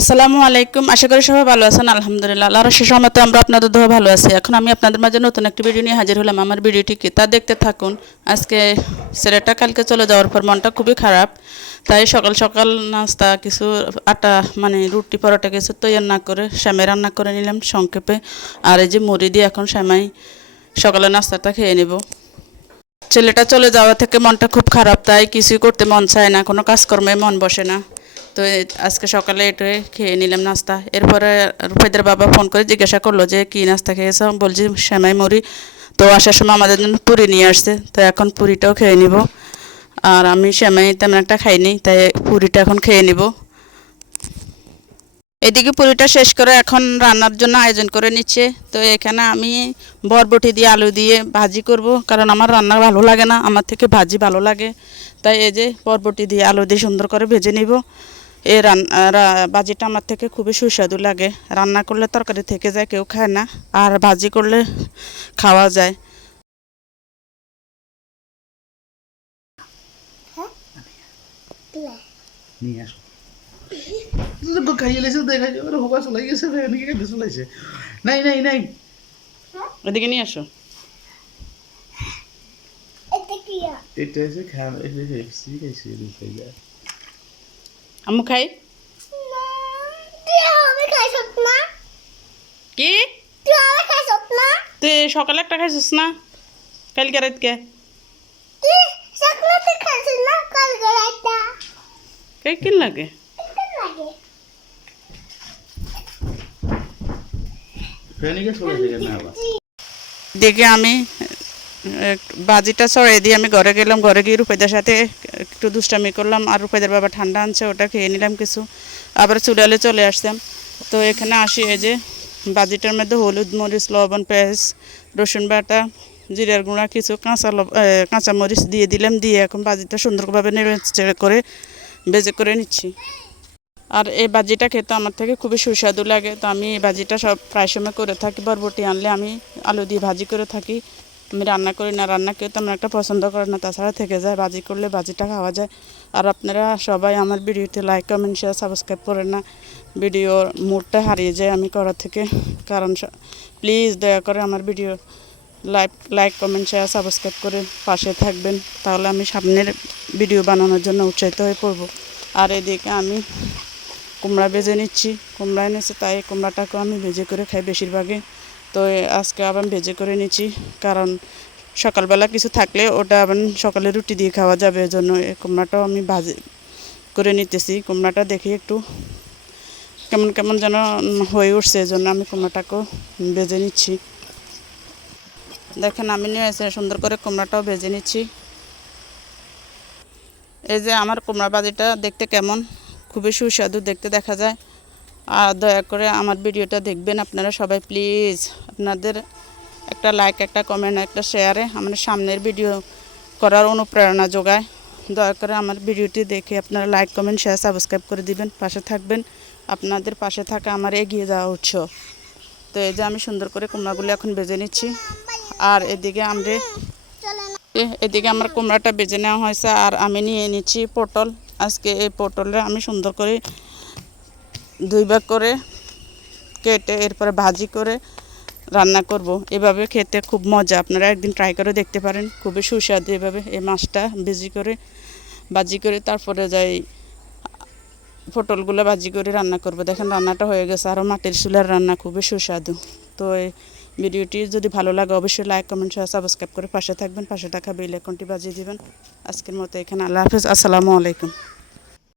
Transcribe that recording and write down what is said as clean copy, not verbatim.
আসসালামু আলাইকুম। আশা করি সবাই ভালো আছেন। আলহামদুলিল্লাহ আল্লাহর শেষ রহমতে আমরা আপনাদের দোয়া ভালো আছি। এখন আমি আপনাদের মাঝে নতুন একটি ভিডিও নিয়ে হাজির হলাম। আমার ভিডিওটি কি তা দেখতে থাকুন। আজকে ছেলেটা কালকে চলে যাওয়ার পর মনটা খুবই খারাপ, তাই সকাল সকাল নাস্তা কিছু আটা রুটি পরোটা কিছু তৈরি না করে সেমাই রান্না করে নিলাম সংক্ষেপে। আর এই যে মুড়ি দিয়ে এখন সেমাই সকালে নাস্তাটা খেয়ে নেব। ছেলেটা চলে যাওয়া থেকে মনটা খুব খারাপ, তাই কিছুই করতে মন চায় না, কোনো কাজকর্মে মন বসে না। তো আজকে সকালে এটাই খেয়ে নিলাম নাস্তা। এরপরে রুফাইদের বাবা ফোন করে জিজ্ঞাসা করলো যে কী নাস্তা খেয়েছ, বলছি সেমাই মুড়ি। তো আসার সময় আমাদের জন্য পুরি নিয়ে আসছে, তো এখন পুরিটাও খেয়ে নিব। আর আমি সেমাই তেমন একটা খাইনি, তাই পুরিটা এখন খেয়ে নিব। এদিকে পুরিটা শেষ করে এখন রান্নার জন্য আয়োজন করে নিচ্ছে। তো এখানে আমি বরবটি দিয়ে আলু দিয়ে ভাজি করব, কারণ আমার রান্না ভালো লাগে না, আমার থেকে ভাজি ভালো লাগে। তাই এই যে বরবটি দিয়ে আলু দিয়ে সুন্দর করে ভেজে নিব। এই ভাজিটা আমার থেকে খুবই সুস্বাদু লাগে। রান্না করলে তরকারি থেকে যায়, কেউ খায় না, আর ভাজি করলে খাওয়া যায়। এদিকে নিয়ে আসো। আম্মু খাই কি? তুই সকালে একটা খাইছিস না কালকে রাতকে? কেন লাগে? দেখে আমি বাজিটা সরাই দিয়ে আমি ঘরে গেলাম। ঘরে গিয়ে রূপেদের সাথে একটু দুষ্টামি করলাম, আর রূপেদের বাবা ঠান্ডা আনছে, ওটা খেয়ে নিলাম কিছু। আবার চুলালে চলে আসতাম। তো এখানে আসি, এই যে বাজিটার মধ্যে হলুদ মরিচ লবণ পেঁয়াজ রসুন বাটা জিরার গুঁড়া কিছু কাঁচামরিচ দিয়ে দিলাম। দিয়ে এখন বাজিটা সুন্দরভাবে নেড়ে করে ভেজে করে নিচ্ছি। আর এই ভাজিটা খেতে আমার থেকে খুবই সুস্বাদু লাগে। তো আমি এই ভাজিটা প্রায় সময় করে থাকি। বরবটি আনলে আমি আলু দিয়ে ভাজি করে থাকি, আমি রান্না করি না। রান্না কেউ তেমন একটা পছন্দ করে না, তাছাড়া থেকে যায়। ভাজি করলে ভাজিটা খাওয়া যায়। আর আপনারা সবাই আমার ভিডিওতে লাইক কমেন্ট শেয়ার সাবস্ক্রাইব করেন না, ভিডিওর মুডটা হারিয়ে যায় আমি করা থেকে। কারণ প্লিজ দয়া করে আমার video like comment share subscribe করে পাশে থাকবেন, তাহলে আমি সামনের ভিডিও বানানোর জন্য উৎসাহিত হয়ে পড়ব। আর এদিকে আমি কুমড়া ভেজে নিচ্ছি। কুমড়া এনেছে, তাই কুমড়াটাকেও আমি ভেজে করে খাই বেশিরভাগই। তো আজকে আবার ভেজে করে নিচ্ছি, কারণ সকালবেলা কিছু থাকলে ওটা আবার সকালে রুটি দিয়ে খাওয়া যাবে, এজন্য এই কুমড়াটাও আমি ভাজি করে নিতেছি। কুমড়াটা দেখি একটু কেমন কেমন যেন হয়ে উঠছে, এজন্য আমি কুমড়াটাকেও ভেজে নিচ্ছি। দেখেন আমি নিয়ে এসে সুন্দর করে কুমড়াটাও ভেজে নিচ্ছি। এই যে আমার কুমড়া ভাজিটা দেখতে কেমন, খুবই সুস্বাদু দেখতে দেখা যায়। আর দয়া করে আমার ভিডিওটা দেখবেন আপনারা সবাই প্লিজ। আপনাদের একটা লাইক, একটা কমেন্ট, একটা শেয়ারে আমার সামনের ভিডিও করার অনুপ্রেরণা যোগায়। দয়া করে আমার ভিডিওটি দেখে আপনারা লাইক কমেন্ট শেয়ার সাবস্ক্রাইব করে দিবেন, পাশে থাকবেন। আপনাদের পাশে থাকা আমার এগিয়ে যাওয়া উৎস। তো এই যে আমি সুন্দর করে কুমড়াগুলো এখন ভেজে নিচ্ছি। আর এদিকে আমার কুমড়াটা ভেজে নেওয়া হয়েছে। আর আমি নিয়ে নিচ্ছি পটল। আজকে এই পটলে আমি সুন্দর করে 2 ভাগ করে কেটে এরপরে ভাজি করে রান্না করব। এভাবে খেতে খুব মজা, আপনারা একদিন ট্রাই করে দেখতে পারেন, খুবই সুস্বাদু। এভাবে এই মাছটা ভাজি করে তারপরে যাই পটলগুলো ভাজি করে রান্না করব। দেখেন রান্নাটা হয়ে গেছে, আরও মাটির চুলার রান্না, খুবই সুস্বাদু। তো এই ভিডিওটি যদি ভালো লাগে অবশ্যই লাইক কমেন্ট শেয়ার সাবস্ক্রাইব করে পাশে থাকবেন, পাশে থাকা বেল আইকনটি বাজিয়ে দিবেন। আজকের মতো এখানে আল্লাহ হাফেজ, আসসালামু আলাইকুম।